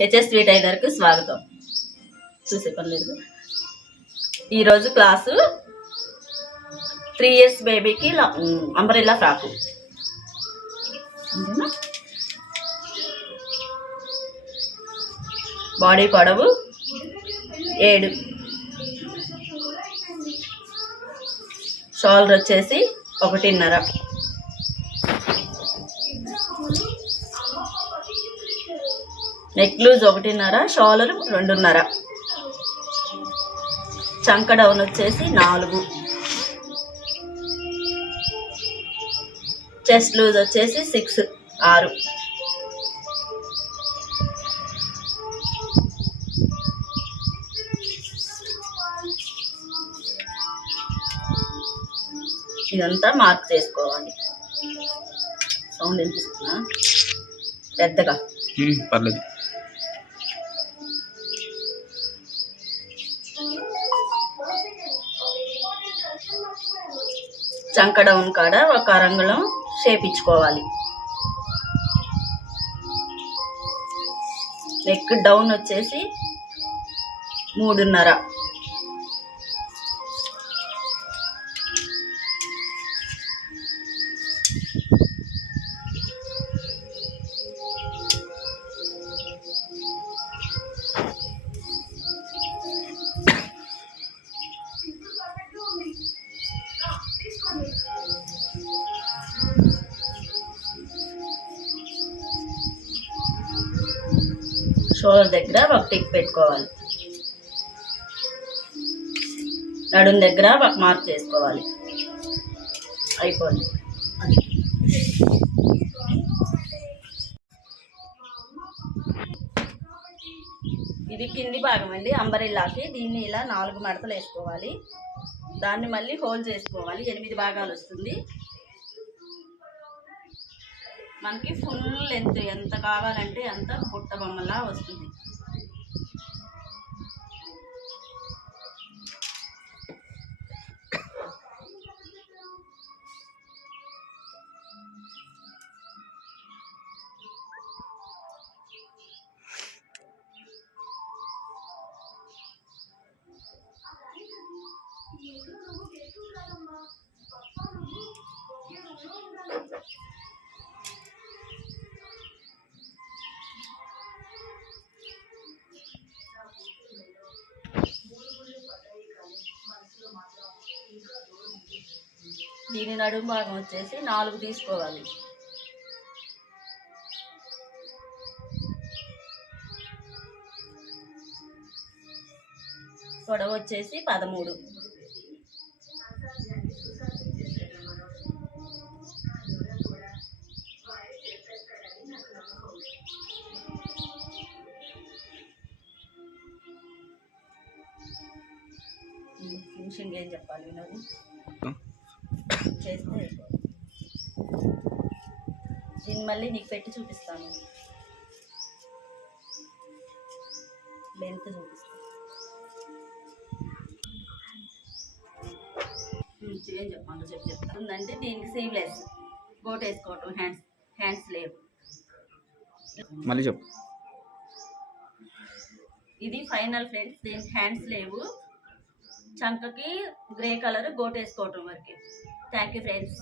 HS sweet ఐడర్కు స్వాగతం. చూసే పర్లేదు. ఈరోజు క్లాసు 3 years బేబీకి అంబ్రెల్లా ఫ్రాకు. బాడీ పొడవు 7, షోల్డర్ వచ్చేసి 1.5, నెక్ లూజ్ 1.5, షోల్డర్ 2.5, చంక డౌన్ వచ్చేసి 4, చెస్ట్ లూజ్ వచ్చేసి 6. ఇదంతా మార్క్ చేసుకోవాలి. సౌండ్ వినిపిస్తుందా? పెద్దగా పర్లేదు. చంక డౌన్ కాడ ఒక రంగులో షేప్ ఇచ్చుకోవాలి. నెక్ డౌన్ వచ్చేసి 3.5. షోల్డర్ దగ్గర ఒక టిక్ పెట్టుకోవాలి. నడుం దగ్గర ఒక మార్క్ చేసుకోవాలి. అయిపోయింది. ఇది కింది భాగం అండి అంబరెల్లాకి. దీన్ని ఇలా 4 మడతలు వేసుకోవాలి. దాన్ని మళ్ళీ హోల్ చేసుకోవాలి. 8 భాగాలు వస్తుంది. మనకి ఫుల్ లెంత్ ఎంత కావాలంటే అంత బుట్ట బొమ్మలా వస్తుంది. దీని నడుము భాగం వచ్చేసి 4 తీసుకోవాలి. పొడవు వచ్చేసి 13. ఫినిషింగ్ ఏం చెప్పాలి వినోది? చేస్తే దీన్ని మళ్ళీ నీకు పెట్టి చూపిస్తాను. లెంత్ చూపిస్తాను. ఏం చెప్పాలో చెప్తాను. అంటే దీనికి సీవ్లెస్ కోట్ వేసుకోవటం. హ్యాండ్స్ లేవు. మళ్ళీ చెప్పు. ఇది ఫైనల్ ఫ్రెండ్స్. దీనికి హ్యాండ్స్ లేవు. చంకకి గ్రే కలర్ గోట్ వేసుకోవటం వరకు. Thank you friends.